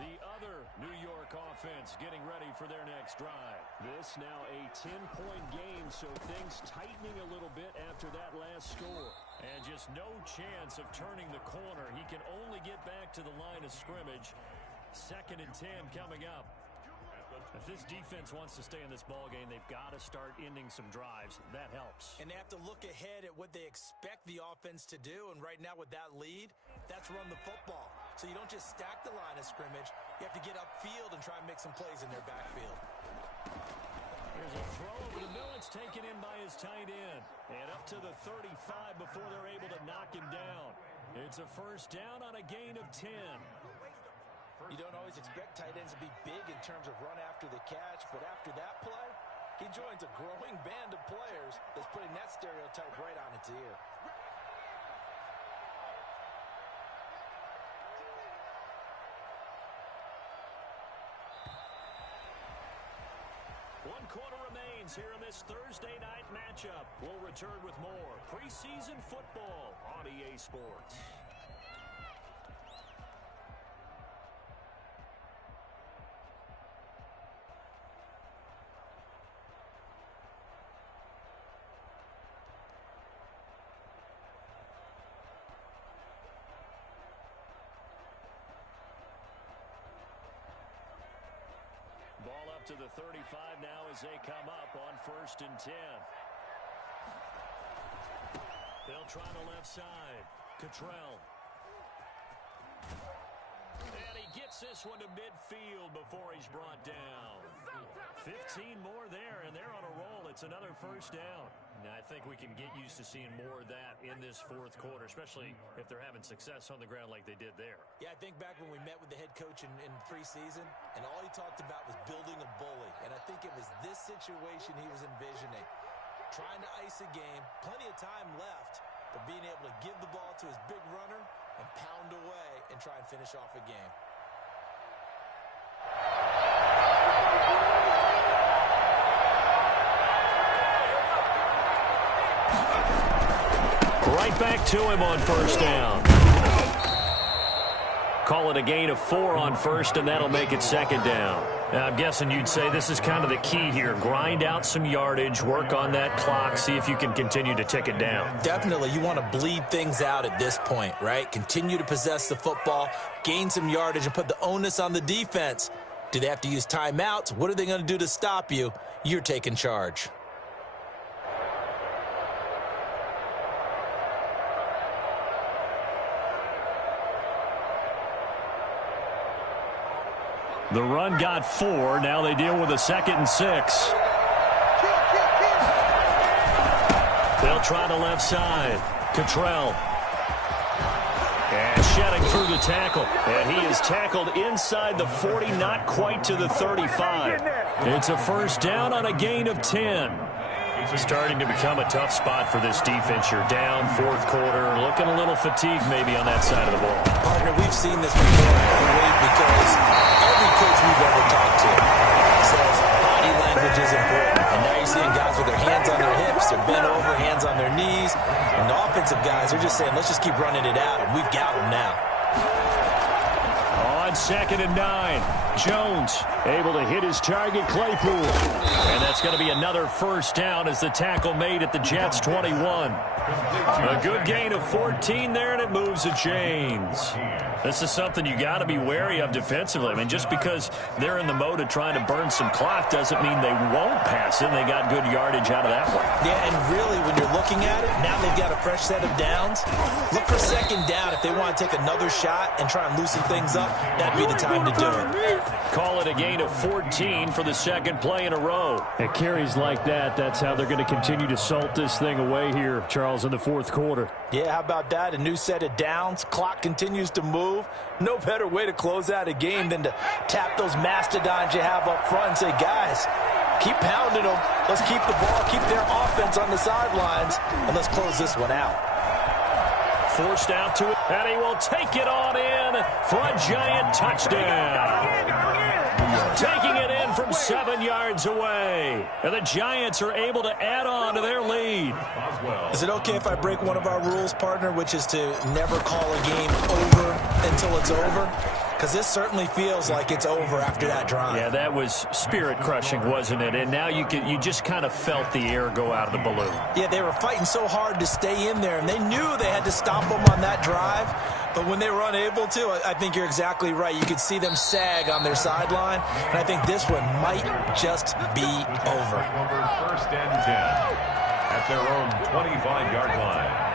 The other New York offense getting ready for their next drive. This now a 10-point game, so things tightening a little bit after that last score. And just no chance of turning the corner. He can only get back to the line of scrimmage. 2nd and 10 coming up. If this defense wants to stay in this ball game, they've got to start ending some drives. That helps. And they have to look ahead at what they expect the offense to do. And right now with that lead, that's run the football. So you don't just stack the line of scrimmage. You have to get upfield and try and make some plays in their backfield. Here's a throw over the middle. It's taken in by his tight end. And up to the 35 before they're able to knock him down. It's a first down on a gain of 10. You don't always expect tight ends to be big in terms of run after the catch, but after that play, he joins a growing band of players that's putting that stereotype right on its ear. One quarter remains here in this Thursday night matchup. We'll return with more preseason football on EA Sports. Ball up to the 35 now as they come up on 1st and 10. They'll try the left side. Cottrell. And he gets this one to midfield before he's brought down. 15 more there, and they're on a roll. It's another first down. Now, I think we can get used to seeing more of that in this 4th quarter, especially if they're having success on the ground like they did there. Yeah, I think back when we met with the head coach in preseason, and all he talked about was building a bully. And I think it was this situation he was envisioning. Trying to ice a game, plenty of time left, but being able to give the ball to his big runner and pound away and try and finish off a game. Right back to him on first down. Call it a gain of 4 on first, and that'll make it 2nd down. Now, I'm guessing you'd say this is kind of the key here. Grind out some yardage, work on that clock, see if you can continue to tick it down. Definitely. You want to bleed things out at this point, right? Continue to possess the football, gain some yardage, and put the onus on the defense. Do they have to use timeouts? What are they going to do to stop you? You're taking charge. The run got 4. Now they deal with a 2nd and 6. They'll try the left side. Cottrell. And shedding through the tackle. And he is tackled inside the 40, not quite to the 35. It's a first down on a gain of 10. Starting to become a tough spot for this defense. You're down 4th quarter, looking a little fatigued maybe on that side of the ball. Partner, we've seen this before, because every coach we've ever talked to says body language is important. And now you're seeing guys with their hands on their hips, they're bent over, hands on their knees. And the offensive guys are just saying, let's just keep running it out, and we've got them now. On 2nd and 9. Jones able to hit his target, Claypool. And that's going to be another first down as the tackle made at the Jets' 21. A good gain of 14 there, and it moves the chains. This is something you got to be wary of defensively. I mean, just because they're in the mode of trying to burn some clock doesn't mean they won't pass it. They got good yardage out of that one. Yeah, and really, when you're looking at it, now they've got a fresh set of downs. Look for 2nd down. If they want to take another shot and try and loosen things up, that'd be the time to do it. Call it a gain of 14 for the 2nd play in a row. At carries like that, that's how they're going to continue to salt this thing away here, Charles, in the 4th quarter. Yeah, how about that? A new set of downs. Clock continues to move. No better way to close out a game than to tap those mastodons you have up front and say, guys, keep pounding them. Let's keep the ball, keep their offense on the sidelines, and let's close this one out. Forced out to it, and he will take it on in for a giant touchdown. Taking it in from 7 yards away. And the Giants are able to add on to their lead. Is it okay if I break one of our rules, partner, which is to never call a game over until it's over? Because this certainly feels like it's over after that drive. Yeah, that was spirit-crushing, wasn't it? And now you just kind of felt the air go out of the balloon. Yeah, they were fighting so hard to stay in there, and they knew they had to stop them on that drive. But when they were unable to, I think you're exactly right. You could see them sag on their sideline, and I think this one might just be over. First and 10 at their own 25-yard line.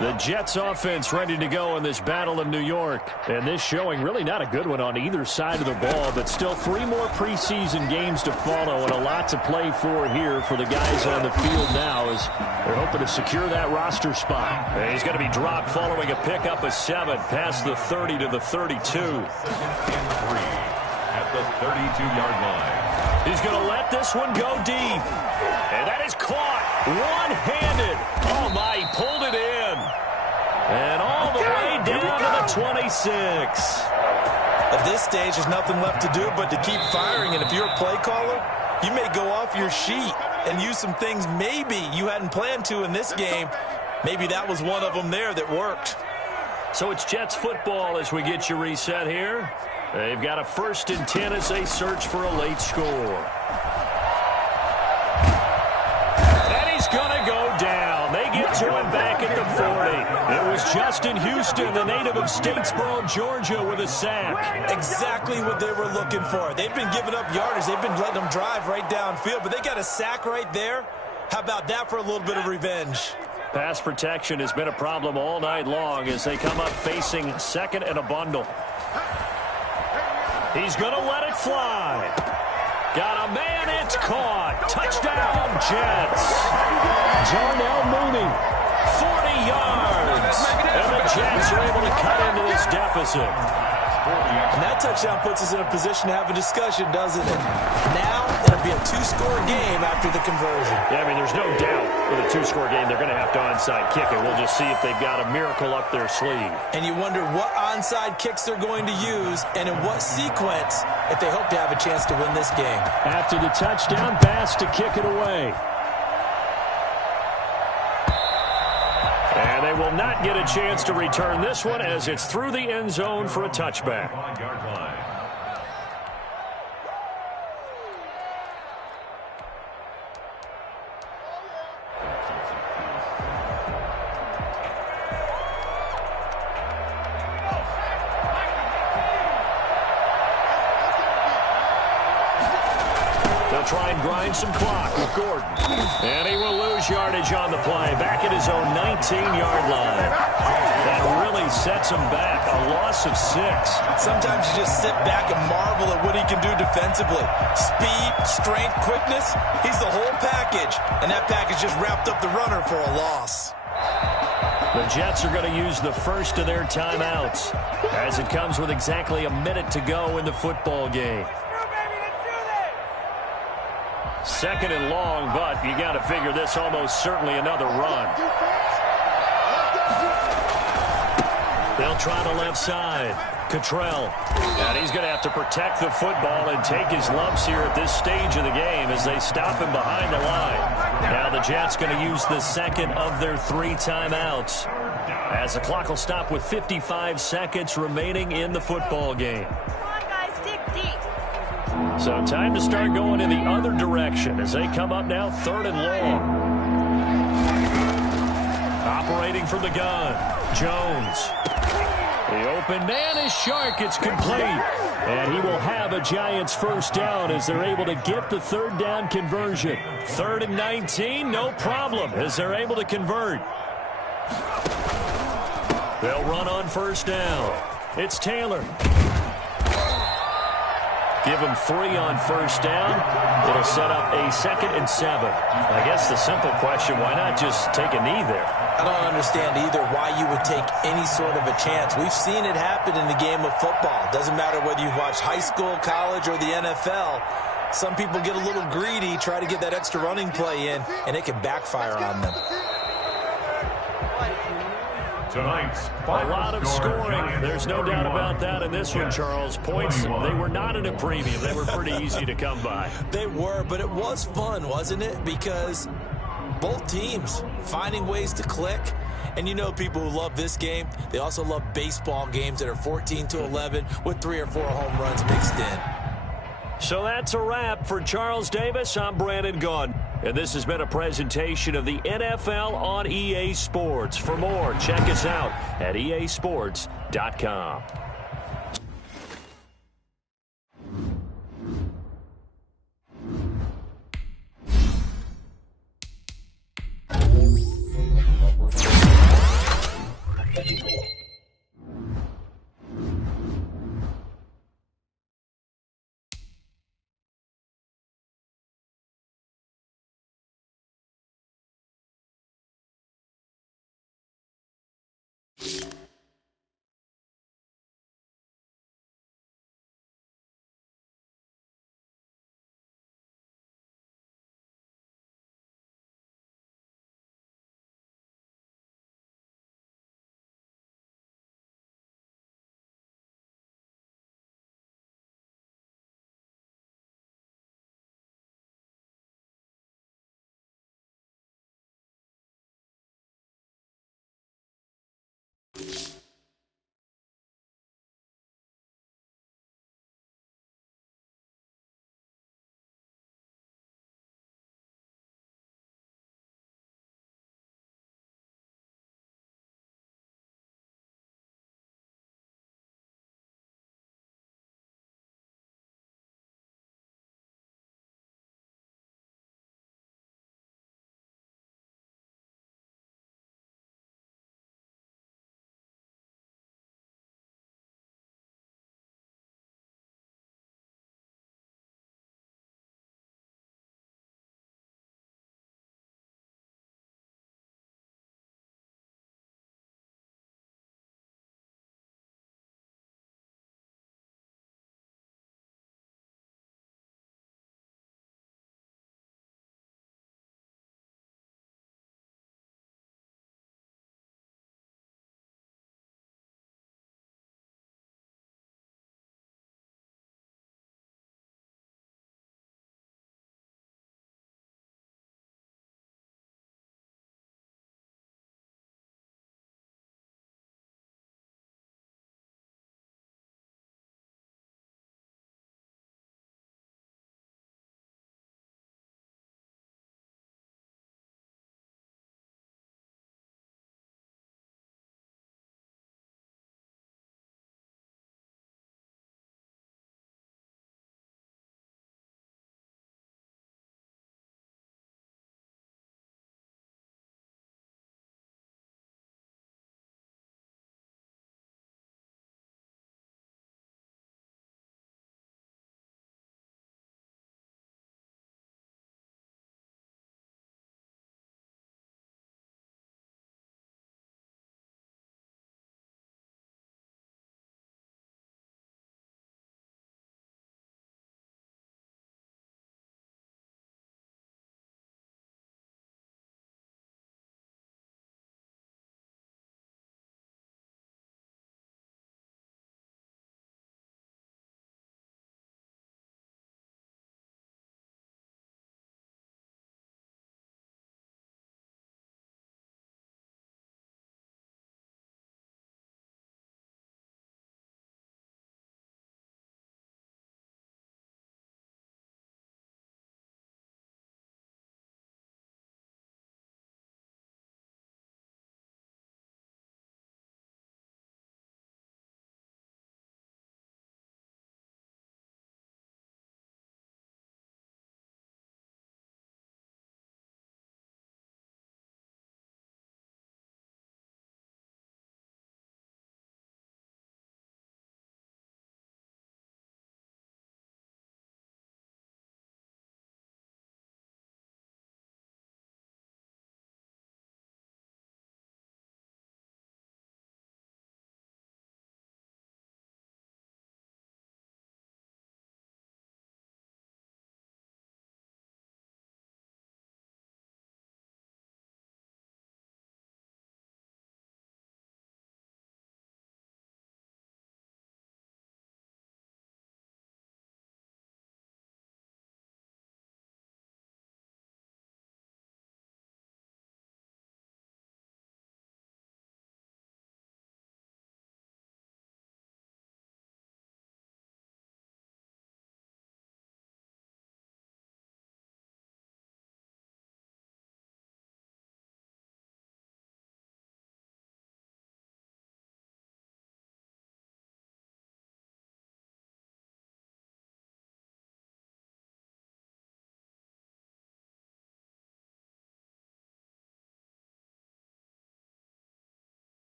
The Jets offense ready to go in this battle of New York. And this showing really not a good one on either side of the ball, but still 3 more preseason games to follow and a lot to play for here for the guys on the field now as they're hoping to secure that roster spot. And he's going to be dropped following a pickup of 7 past the 30 to the 32. Second and 3 at the 32-yard line. He's going to let this one go deep. And that is caught one-handed. Oh, my, he pulled it in. And all the way down to the 26. At this stage, there's nothing left to do but to keep firing. And if you're a play caller, you may go off your sheet and use some things maybe you hadn't planned to in this game. Maybe that was one of them there that worked. So it's Jets football as we get you reset here. They've got a 1st and 10 as they search for a late score. And he's going to go down. They get to him back at the 40. It was Justin Houston, the native of Statesboro, Georgia, with a sack. Exactly what they were looking for. They've been giving up yardage. They've been letting them drive right downfield, but they got a sack right there. How about that for a little bit of revenge? Pass protection has been a problem all night long as they come up facing 2nd and a bundle. He's going to let it fly. Got a man, it's caught. Touchdown, Jets. Darnell Mooney, 40 yards. And the Jets are able to cut into this deficit. And that touchdown puts us in a position to have a discussion, doesn't it? Now it'll be a 2-score game after the conversion. Yeah, I mean, there's no doubt with a 2-score game they're going to have to onside kick it. We'll just see if they've got a miracle up their sleeve. And you wonder what onside kicks they're going to use and in what sequence if they hope to have a chance to win this game. After the touchdown, Bass to kick it away. And they will not get a chance to return this one as it's through the end zone for a touchback. 5-yard line. They'll try and grind some clock with Gordon. And he will lose yardage on the play. Back at his own 19-yard line. That really sets him back. A loss of 6. Sometimes you just sit back and marvel at what he can do defensively. Speed, strength, quickness. He's the whole package. And that package just wrapped up the runner for a loss. The Jets are going to use the first of their timeouts as it comes with exactly a minute to go in the football game. 2nd and long, but you got to figure this almost certainly another run. They'll try the left side. Cottrell. And he's going to have to protect the football and take his lumps here at this stage of the game as they stop him behind the line. Now the Jets going to use the 2nd of their 3 timeouts as the clock will stop with 55 seconds remaining in the football game. So time to start going in the other direction as they come up now 3rd and long. Operating from the gun, Jones. The open man is Shark. It's complete. And he will have a Giants first down as they're able to get the 3rd down conversion. 3rd and 19, no problem as they're able to convert. They'll run on 1st down. It's Taylor. Give him 3 on 1st down. It'll set up a 2nd and 7. I guess the simple question, why not just take a knee there? I don't understand either why you would take any sort of a chance. We've seen it happen in the game of football. Doesn't matter whether you've watched high school, college, or the NFL. Some people get a little greedy, try to get that extra running play in, and it can backfire on them. Tonight's a lot of scoring. There's no doubt about that in this one, Charles. Points, they were not at a premium. They were pretty easy to come by. They were, but it was fun, wasn't it? Because both teams finding ways to click. And you know people who love this game, they also love baseball games that are 14-11 with 3 or 4 home runs mixed in. So that's a wrap for Charles Davis. I'm Brandon Gaudin. And this has been a presentation of the NFL on EA Sports. For more, check us out at easports.com.